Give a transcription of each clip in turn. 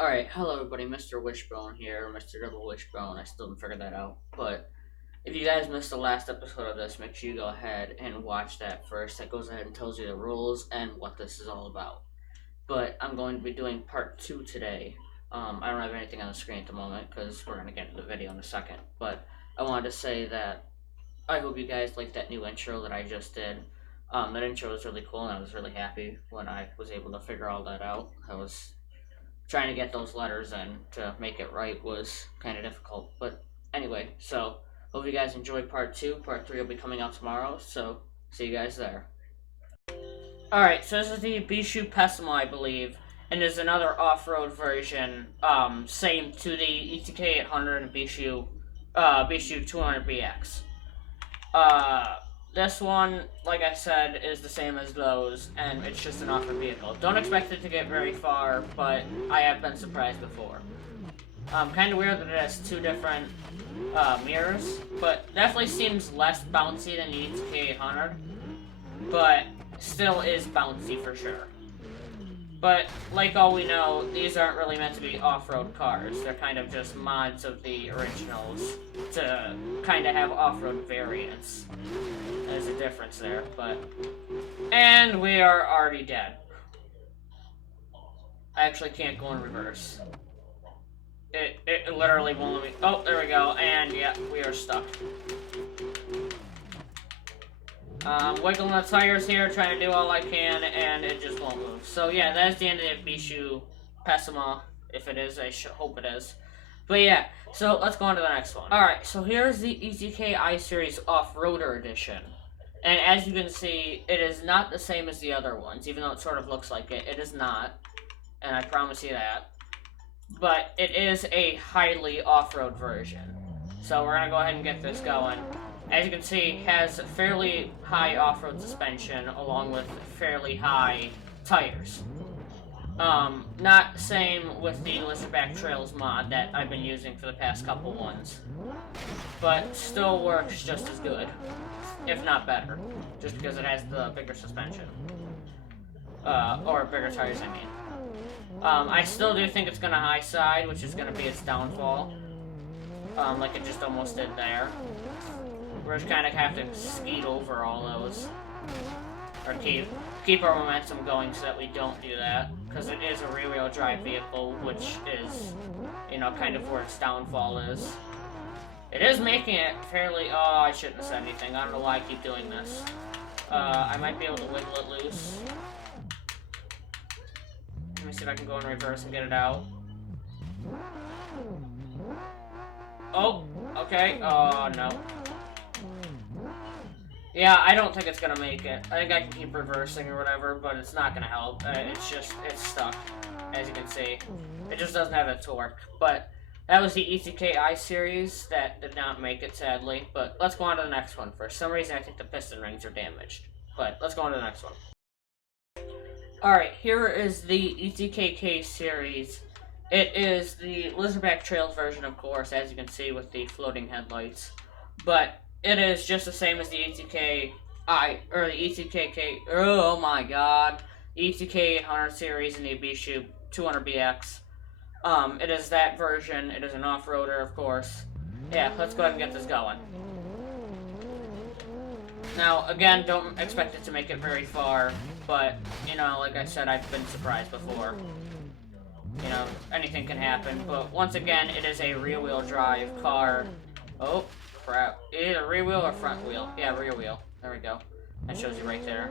Alright, hello everybody, Mr. Wishbone here, Mr.Double Wishbone, I still haven't figured that out, but if you guys missed the last episode of this, make sure you go ahead and watch that first. That goes ahead and tells you the rules and what this is all about. But I'm going to be doing part 2 today. I don't have anything on the screen at the moment, because we're going to get into the video in a second, but I wanted to say that I hope you guys liked that new intro that I just did. That intro was really cool, and I was really happy when I was able to figure all that out. I was trying to get those letters in to make it right was kind of difficult. But anyway, so hope you guys enjoyed part 2. Part 3 will be coming out tomorrow, so see you guys there. Alright, so this is the Bishu Pessimo, I believe, and there's another off-road version, same to the ETK 800 and Bishu 200BX. This one, like I said, is the same as those, and it's just an off-road vehicle. Don't expect it to get very far, but I have been surprised before. Kind of weird that it has two different mirrors, but definitely seems less bouncy than the ETK 800, but still is bouncy for sure. But, like all we know, these aren't really meant to be off-road cars. They're kind of just mods of the originals to kind of have off-road variants. There's a difference there, but... And we are already dead. I actually can't go in reverse. It literally won't let me... Oh, there we go, and yeah, we are stuck. Wiggling the tires here, trying to do all I can, and it just won't move. So yeah, that's the end of the Bishu Pessimo, if it is, I hope it is. But yeah, so let's go on to the next one. Alright, so here's the ETK I-Series Off-Roader Edition. And as you can see, it is not the same as the other ones, even though it sort of looks like it. It is not, and I promise you that. But it is a highly off-road version. So we're gonna go ahead and get this going. As you can see, it has fairly high off-road suspension along with fairly high tires. Not same with the Lizardback Trails mod that I've been using for the past couple ones. But still works just as good, if not better, just because it has the bigger suspension. Or bigger tires, I mean. I still do think it's gonna high side, which is gonna be its downfall. Like it just almost did there. We're just kind of have to skeet over all those, or keep our momentum going so that we don't do that, because it is a rear-wheel drive vehicle, which is, you know, kind of where its downfall is. It is making it fairly, oh, I shouldn't have said anything, I don't know why I keep doing this. I might be able to wiggle it loose. Let me see if I can go in reverse and get it out. Oh, okay, oh no. Yeah, I don't think it's gonna make it. I think I can keep reversing or whatever, but it's not gonna help. It's stuck, as you can see. It just doesn't have a torque. But that was the ETK I-Series that did not make it, sadly. But let's go on to the next one. For some reason, I think the piston rings are damaged. But let's go on to the next one. Alright, here is the ETKK series. It is the Lizardback Trails version, of course, as you can see with the floating headlights. But it is just the same as the ETKK, oh my god, ETK 800 series and the Bishu 200BX. It is that version. It is an off-roader, of course. Yeah, let's go ahead and get this going. Now, again, don't expect it to make it very far, but, you know, like I said, I've been surprised before. You know, anything can happen, but once again, it is a rear-wheel drive car. Oh, crap. Either rear wheel or front wheel. Yeah, rear wheel. There we go. That shows you right there.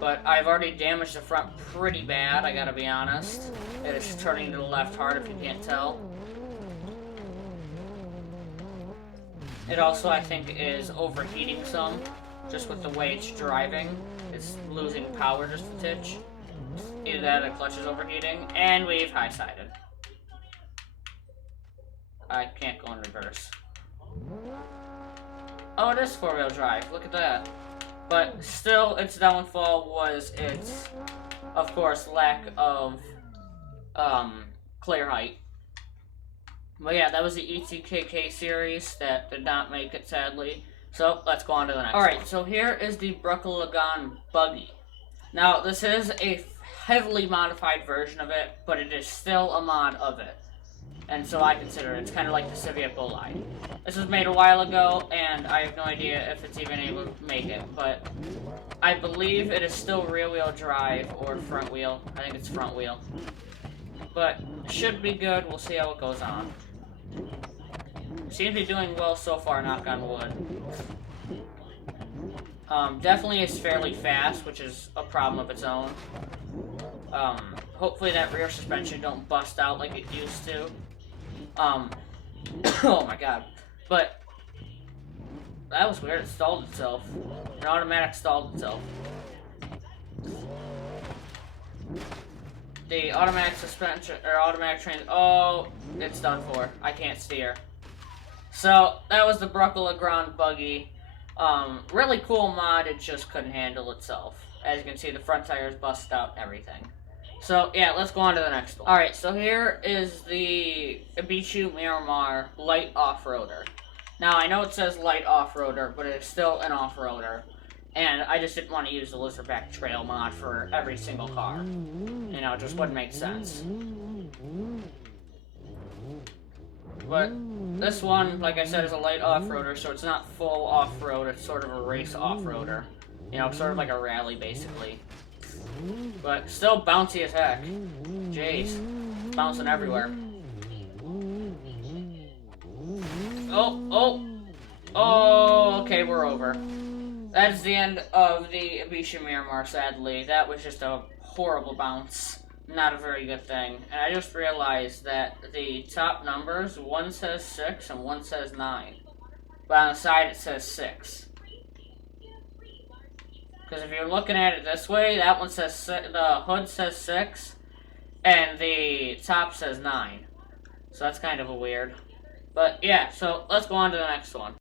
But I've already damaged the front pretty bad, I gotta be honest. It is turning to the left hard if you can't tell. It also, I think, is overheating some, just with the way it's driving. It's losing power just a titch. Either that or the clutch is overheating, and we've high-sided. I can't go in reverse. Oh, it is four-wheel drive, look at that. But still, its downfall was its, of course, lack of, clear height. But yeah, that was the ETKK series that did not make it, sadly. So, let's go on to the next one. Alright, so here is the Bruckelagon Buggy. Now, this is a heavily modified version of it, but it is still a mod of it. And so I consider it. It's kind of like the Civic Bolide. This was made a while ago, and I have no idea if it's even able to make it, but I believe it is still rear-wheel drive or front wheel. I think it's front wheel. But it should be good. We'll see how it goes on. Seems to be doing well so far, knock on wood. Definitely is fairly fast, which is a problem of its own. Hopefully that rear suspension don't bust out like it used to. Oh my god. But that was weird, it stalled itself. An automatic stalled itself. The automatic suspension, or automatic train, oh, it's done for. I can't steer. So, that was the Bruckle Legrand buggy. Really cool mod, it just couldn't handle itself. As you can see, the front tires busted out and everything. So, yeah, let's go on to the next one. Alright, so here is the Ibisu Miramar Light Off-Roader. Now, I know it says Light Off-Roader, but it's still an off-roader. And I just didn't want to use the Lizardback Trail mod for every single car. You know, it just wouldn't make sense. But this one, like I said, is a light off-roader, so it's not full off-road, it's sort of a race off-roader. You know, sort of like a rally, basically. But still bouncy as heck. Jeez. Bouncing everywhere. Oh, okay, we're over. That's the end of the Ibisu Miramar, sadly. That was just a horrible bounce. Not a very good thing. And I just realized that the top numbers, one says 6 and one says 9. But on the side it says 6. Because if you're looking at it this way, that one says, the hood says 6, and the top says 9. So that's kind of a weird. But yeah, so let's go on to the next one.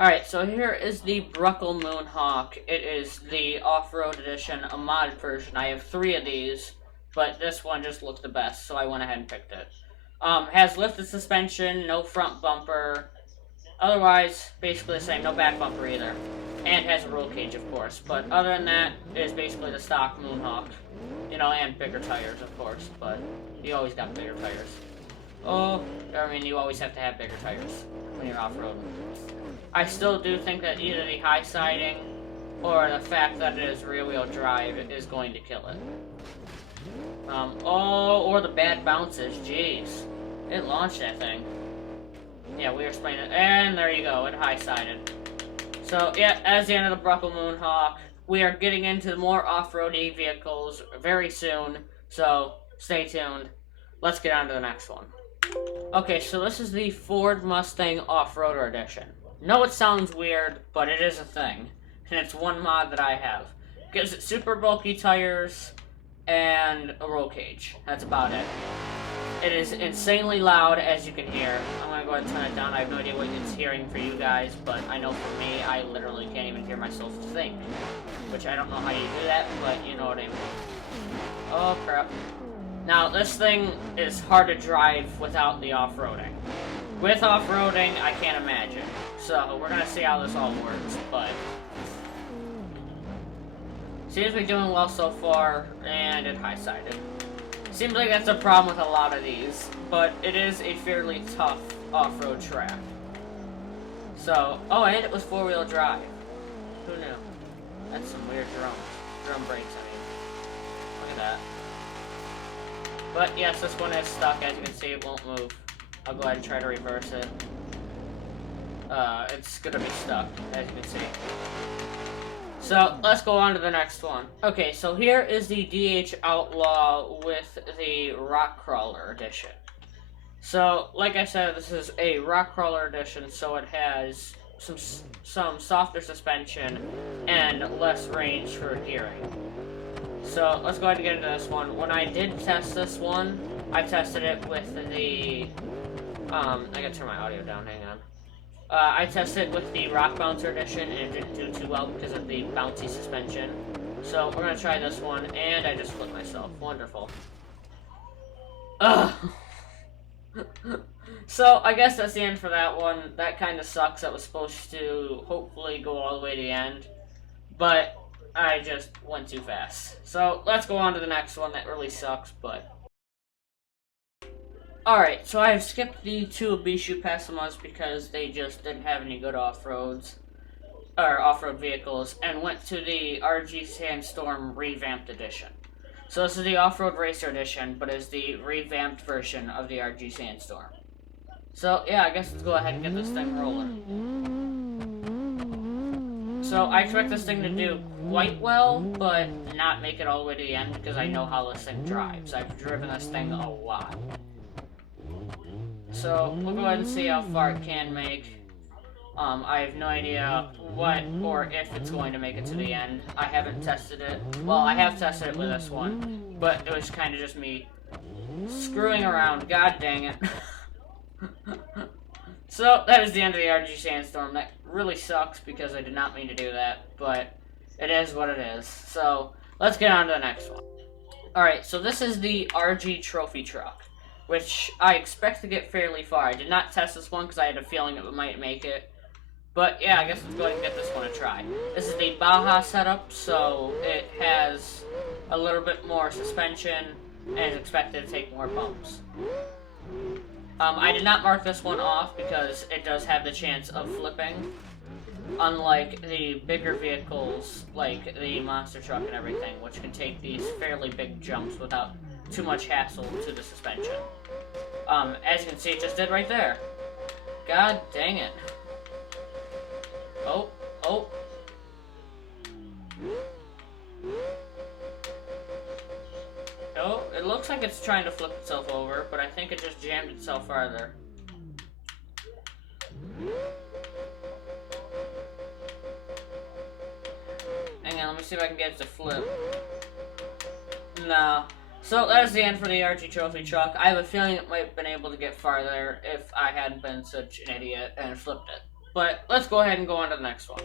Alright, so here is the Bruckle Moonhawk. It is the off-road edition, a modded version. I have 3 of these, but this one just looked the best, so I went ahead and picked it. Has lifted suspension, no front bumper. Otherwise, basically the same, no back bumper either. And has a roll cage, of course. But other than that, it is basically the stock Moonhawk. You know, and bigger tires, of course, but you always got bigger tires. Oh, I mean, you always have to have bigger tires when you're off-road. I still do think that either the high siding or the fact that it is rear-wheel drive is going to kill it. Or the bad bounces, jeez. It launched that thing. Yeah, we were explaining it, and there you go, it high-sided. So, yeah, as the end of the Bruckle Moonhawk, we are getting into more off-roady vehicles very soon, so stay tuned. Let's get on to the next one. Okay, so this is the Ford Mustang Off-Roader Edition. No, it sounds weird, but it is a thing, and it's one mod that I have. It gives it super bulky tires and a roll cage. That's about it. It is insanely loud, as you can hear. I'm gonna go ahead and turn it down. I have no idea what it's hearing for you guys, but I know for me, I literally can't even hear myself think. Which I don't know how you do that, but you know what I mean. Oh, crap. Now, this thing is hard to drive without the off-roading. With off-roading, I can't imagine. So, we're gonna see how this all works, but seems to be doing well so far, and it high-sided. Seems like that's a problem with a lot of these, but it is a fairly tough off-road track. So, oh, and it was four-wheel drive. Who knew? That's some weird drum brakes, I mean. Look at that. But yes, this one is stuck. As you can see, it won't move. I'll go ahead and try to reverse it. It's gonna be stuck, as you can see. So, let's go on to the next one. Okay, so here is the DH Outlaw with the Rock Crawler Edition. So, like I said, this is a Rock Crawler Edition, so it has some softer suspension and less range for gearing. So, let's go ahead and get into this one. When I did test this one, I tested it with the, I gotta turn my audio down, hang on. I tested it with the Rock Bouncer Edition, and it didn't do too well because of the bouncy suspension. So, we're gonna try this one, and I just flipped myself. Wonderful. Ugh! So, I guess that's the end for that one. That kind of sucks. That was supposed to hopefully go all the way to the end. But I just went too fast. So let's go on to the next one that really sucks, but... Alright, so I have skipped the two Bishu Pessimas because they just didn't have any good off-roads, or off-road vehicles, and went to the RG Sandstorm Revamped Edition. So this is the Off-Road Racer Edition, but is the revamped version of the RG Sandstorm. So yeah, I guess let's go ahead and get this thing rolling. So I expect this thing to do quite well, but not make it all the way to the end because I know how this thing drives. I've driven this thing a lot. So we'll go ahead and see how far it can make. I have no idea what or if it's going to make it to the end. I haven't tested it. Well, I have tested it with this one, but it was kind of just me screwing around. God dang it. So, that is the end of the RG Sandstorm. That really sucks because I did not mean to do that, but it is what it is. So, let's get on to the next one. Alright, so this is the RG Trophy Truck, which I expect to get fairly far. I did not test this one because I had a feeling it might make it. But yeah, I guess let's go ahead and get this one a try. This is the Baja setup, so it has a little bit more suspension and is expected to take more bumps. I did not mark this one off because it does have the chance of flipping, unlike the bigger vehicles like the monster truck and everything, which can take these fairly big jumps without too much hassle to the suspension. As you can see, it just did right there. God dang it. Oh. Oh, it looks like it's trying to flip itself over, but I think it just jammed itself farther. Hang on, let me see if I can get it to flip. No. So that is the end for the RG Trophy Truck. I have a feeling it might have been able to get farther if I hadn't been such an idiot and flipped it. But let's go ahead and go on to the next one.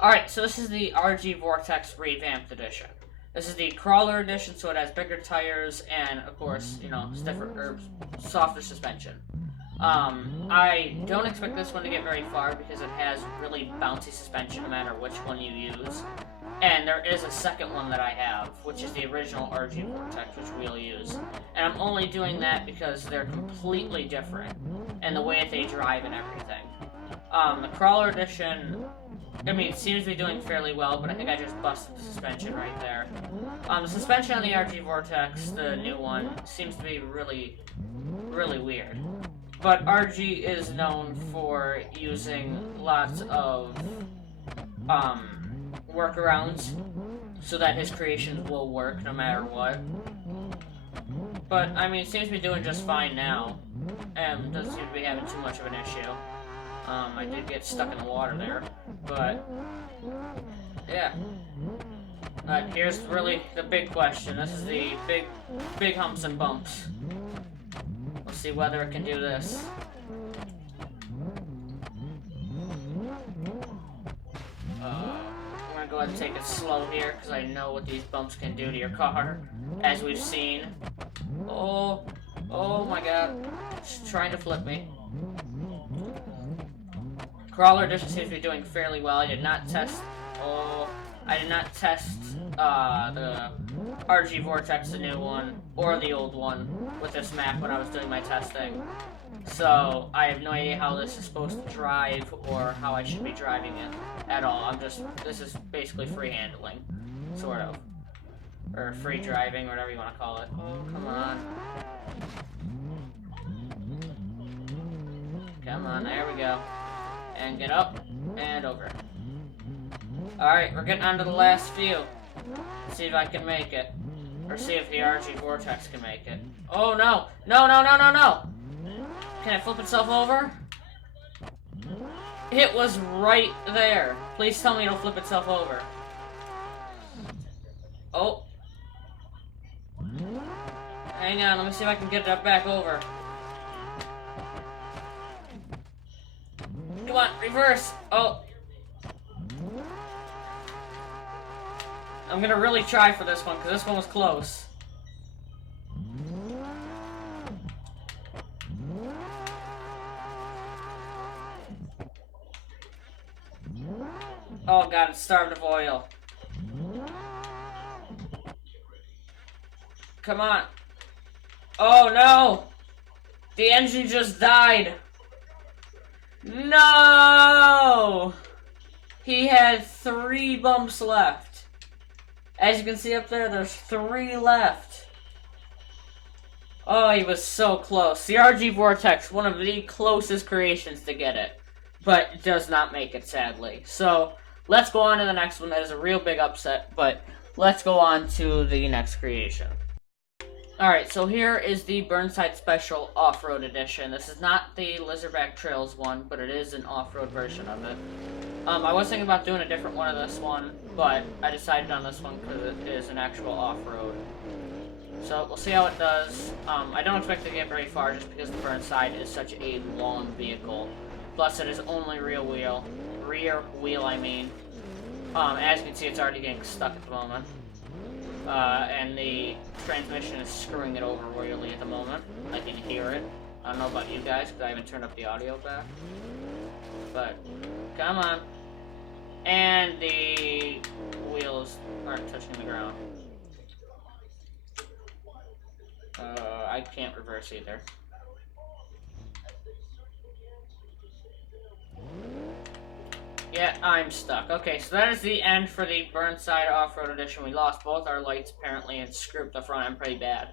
Alright, so this is the RG Vortex Revamped Edition. This is the Crawler Edition, so it has bigger tires and, of course, you know, softer suspension. I don't expect this one to get very far because it has really bouncy suspension no matter which one you use. And there is a second one that I have, which is the original RG Vortex, which we'll use. And I'm only doing that because they're completely different in the way that they drive and everything. The Crawler Edition, I mean, it seems to be doing fairly well, but I think I just busted the suspension right there. The suspension on the RG Vortex, the new one, seems to be really, really weird. But RG is known for using lots of, workarounds so that his creations will work no matter what. But, I mean, it seems to be doing just fine now, and doesn't seem to be having too much of an issue. I did get stuck in the water there, but yeah. Here's really the big question. This is the big humps and bumps. Let's see whether it can do this. I'm gonna go ahead and take it slow here because I know what these bumps can do to your car, as we've seen. Oh my god. It's trying to flip me. Crawler Edition seems to be doing fairly well. I did not test the RG Vortex, the new one, or the old one with this map when I was doing my testing. So I have no idea how this is supposed to drive or how I should be driving it at all. This is basically free handling, sort of. Or free driving, whatever you want to call it. Oh, come on. Come on, there we go. And get up, and over. Alright, we're getting on to the last few. Let's see if I can make it. Or see if the RG Vortex can make it. Oh no! No! Can it flip itself over? It was right there. Please tell me it'll flip itself over. Oh. Hang on, let me see if I can get it back over. Come on, reverse! Oh. I'm gonna really try for this one, because this one was close. Oh god, it's starved of oil. Come on. Oh no! The engine just died! No! He had 3 bumps left. As you can see up there, there's 3 left. Oh, he was so close. The RG Vortex, one of the closest creations to get it. But does not make it, sadly. So, let's go on to the next one. That is a real big upset, but let's go on to the next creation. Alright, so here is the Burnside Special Off-Road Edition. This is not the Lizardback Trails one, but it is an off-road version of it. I was thinking about doing a different one of this one, but I decided on this one because it is an actual off-road. So, we'll see how it does. I don't expect to get very far just because the Burnside is such a long vehicle. Plus, it is only rear wheel, I mean. As you can see, it's already getting stuck at the moment. And the transmission is screwing it over royally at the moment. I can hear it. I don't know about you guys, because I haven't turned up the audio back. But, come on. And the wheels aren't touching the ground. I can't reverse either. Yeah, I'm stuck. Okay, so that is the end for the Burnside Off-Road Edition. We lost both our lights, apparently, and screwed the front end pretty bad.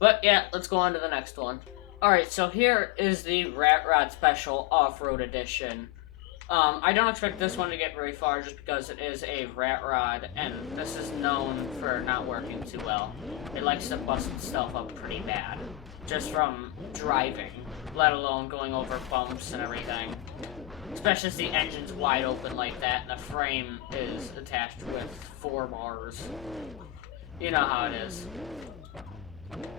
But, yeah, let's go on to the next one. Alright, so here is the Rat Rod Special Off-Road Edition. I don't expect this one to get very far just because it is a rat rod, and this is known for not working too well. It likes to bust itself up pretty bad, just from driving, let alone going over bumps and everything. Especially as the engine's wide open like that, and the frame is attached with 4 bars. You know how it is.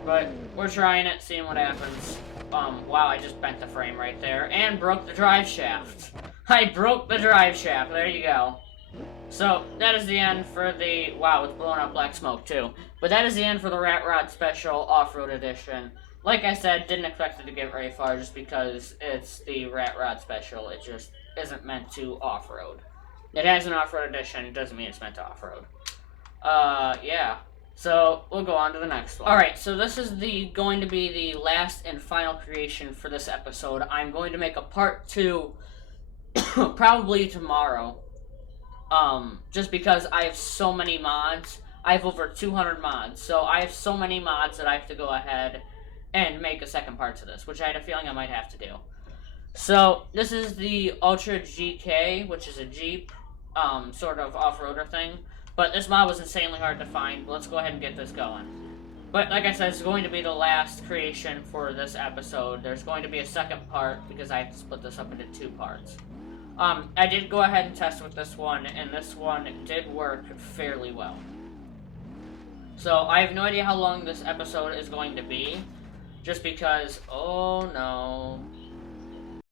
But we're trying it, seeing what happens. Wow, I just bent the frame right there, and broke the drive shaft. I broke the drive shaft, there you go. So, that is the end for the... Wow, it's blowing out black smoke, too. But that is the end for the Rat Rod Special Off-Road Edition. Like I said, didn't expect it to get very far just because it's the Rat Rod Special. It just isn't meant to off-road. It has an off-road edition, it doesn't mean it's meant to off-road. Yeah. So, we'll go on to the next one. Alright, so this is going to be the last and final creation for this episode. I'm going to make a part 2 probably tomorrow. Just because I have so many mods. I have over 200 mods, so I have so many mods that I have to go ahead and make a second part to this, which I had a feeling I might have to do. So, this is the Ultra GK, which is a Jeep, sort of off-roader thing. But this mod was insanely hard to find. Let's go ahead and get this going. But like I said, it's going to be the last creation for this episode. There's going to be a second part because I have to split this up into 2 parts. I did go ahead and test with this one, and this one did work fairly well. So I have no idea how long this episode is going to be, just because, oh no,